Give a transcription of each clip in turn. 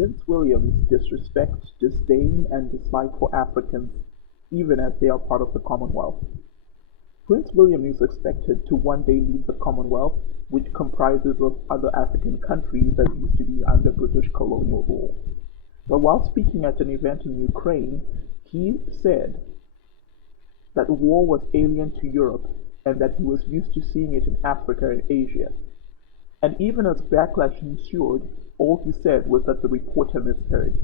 Prince William's disrespect, disdain, and dislike for Africans, even as they are part of the Commonwealth. Prince William is expected to one day lead the Commonwealth, which comprises of other African countries that used to be under British colonial rule. But while speaking at an event in Ukraine, he said that war was alien to Europe and that he was used to seeing it in Africa and Asia. And even as backlash ensued, all he said was that the reporter misheard.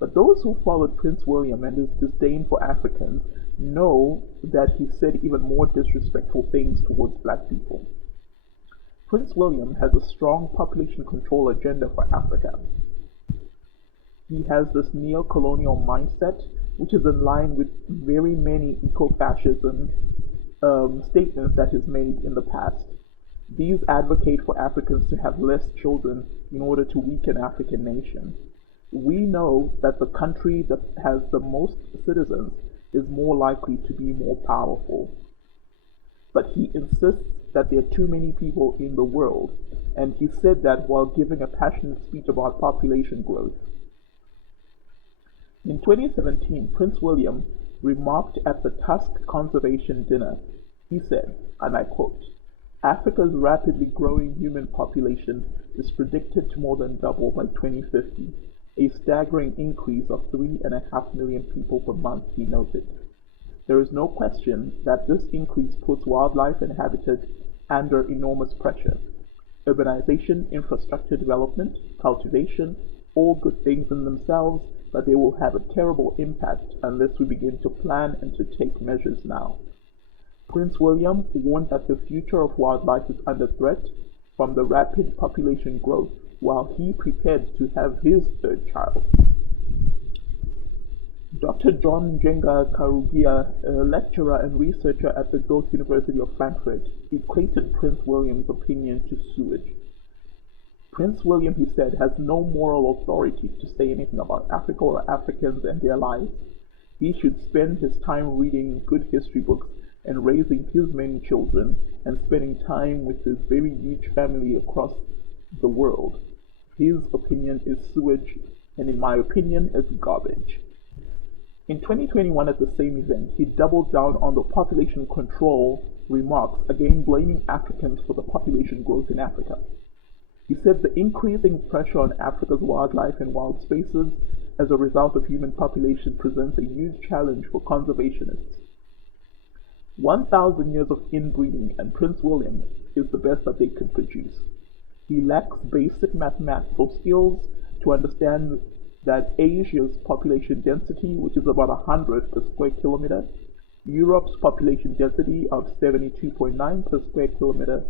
But those who followed Prince William and his disdain for Africans know that he said even more disrespectful things towards black people. Prince William has a strong population control agenda for Africa. He has this neo-colonial mindset, which is in line with very many eco-fascism statements that he's made in the past. These advocate for Africans to have less children in order to weaken African nations. We know that the country that has the most citizens is more likely to be more powerful. But he insists that there are too many people in the world, and he said that while giving a passionate speech about population growth. In 2017, Prince William remarked at the Tusk Conservation Dinner. He said, and I quote, "Africa's rapidly growing human population is predicted to more than double by 2050, a staggering increase of 3.5 million people per month," he noted. There is no question that this increase puts wildlife and habitat under enormous pressure. Urbanization, infrastructure development, cultivation, all good things in themselves, but they will have a terrible impact unless we begin to plan and to take measures now. Prince William warned that the future of wildlife is under threat from the rapid population growth while he prepared to have his third child. Dr. John Njenga Karugia, a lecturer and researcher at the Goethe University of Frankfurt, equated Prince William's opinion to sewage. Prince William, he said, has no moral authority to say anything about Africa or Africans and their lives. He should spend his time reading good history books and raising his many children and spending time with his very huge family across the world. His opinion is sewage, and in my opinion, it's garbage. In 2021 at the same event, he doubled down on the population control remarks, again blaming Africans for the population growth in Africa. He said the increasing pressure on Africa's wildlife and wild spaces as a result of human population presents a huge challenge for conservationists. 1,000 years of inbreeding and Prince William is the best that they could produce. He lacks basic mathematical skills to understand that Asia's population density, which is about 100 per square kilometer, Europe's population density of 72.9 per square kilometer,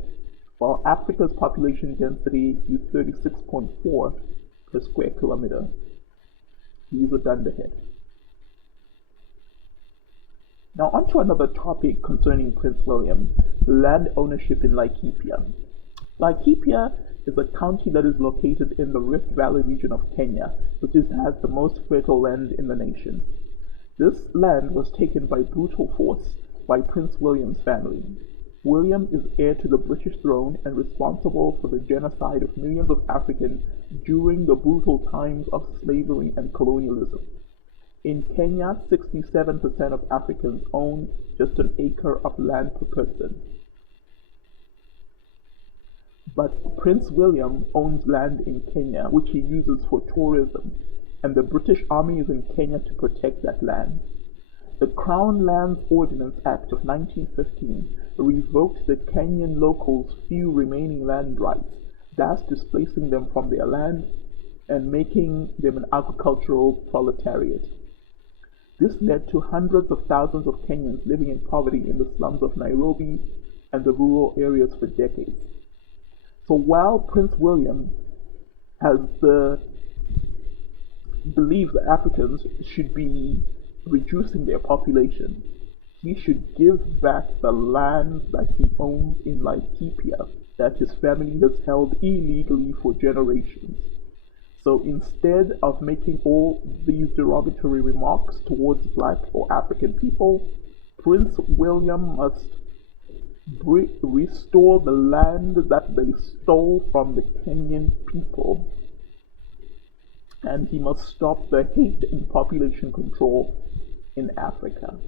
while Africa's population density is 36.4 per square kilometer. He's a dunderhead. Now on to another topic concerning Prince William, land ownership in Laikipia. Laikipia is a county that is located in the Rift Valley region of Kenya, which has the most fertile land in the nation. This land was taken by brutal force by Prince William's family. William is heir to the British throne and responsible for the genocide of millions of Africans during the brutal times of slavery and colonialism. In Kenya, 67% of Africans own just an acre of land per person. But Prince William owns land in Kenya, which he uses for tourism, and the British Army is in Kenya to protect that land. The Crown Lands Ordinance Act of 1915 revoked the Kenyan locals' few remaining land rights, thus displacing them from their land and making them an agricultural proletariat. This led to hundreds of thousands of Kenyans living in poverty in the slums of Nairobi and the rural areas for decades. So while Prince William believes that Africans should be reducing their population, he should give back the land that he owns in Laikipia that his family has held illegally for generations. So instead of making all these derogatory remarks towards black or African people, Prince William must restore the land that they stole from the Kenyan people. and he must stop the hate and population control in Africa.